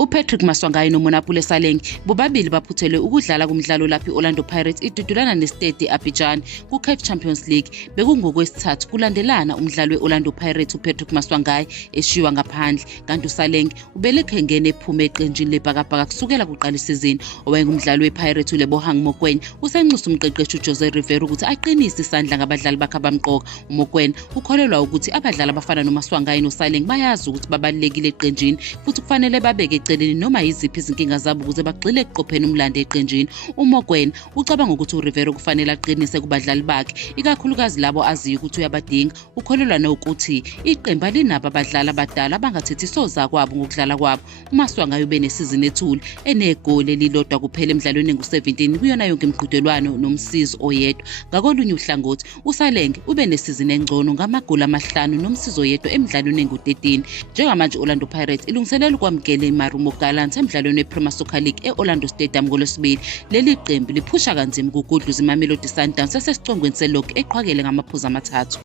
uPatrick Maswanganyi noMonapule Saleng bobabili baphuthelwe ukudlala kumdlalo lapho iOrlando Pirates idudulana neStade Abidjan kuCAF Champions League. Bekungokwesithathu kulandelana umdlalo weOrlando Pirates uPatrick Maswanganyi eshiwa ngaphandle, kanti uSaleng ubelekhengene ephume eqenjini lebhakabhaka kusukela kuqala isizini. Owayengumdlali wePirates uLebohang Mokoena usenxusa umqeqeshi uJose Rivera ukuthi aqinise isandla ngabadlali bakhe abamqoka. uMokoena ukholelwa ukuthi abadlali abafana noMaswanganyi noSaleng bayazi ukuthi babalulekile eqenjini futhi kufanele babeke eceleni noma yiziphi izinkinga zabo ukuze bagxile ekuqopheni umlando eqenjini. uMokoena ucabanga ukuthi uRivera kufanele aqinise kubadlali bakhe, ikakhulukazi labo aziyo ukuthi uyabadinga. Ukholelwa nokuthi iqembu linabo abadlali abadala abangathethi isoza kwabo ngokudlala kwabo. uMaswanganyi ube nesizini ethule enegoli elilodwa kuphela emidlalweni engu-17 kuyona yonke imiqhudelwano nomsizi oyedwa. Ngakolunye uhlangothi uSaleng ube nesizini engcono ngamagoli 5 nomsizi oyedwa emidlalweni engu-13. Njengamanje iOrlando Pirates ilungiselela ukwamukela iMarumo Gallants emidlalweni wePremier Soccer League eOrlando Stadium ngoLwesibili. Leli qembu liphusha kanzima ukugudluza iMamelodi Sundowns esesicongweni selokhu eqhwakele ngamaphuzu 3.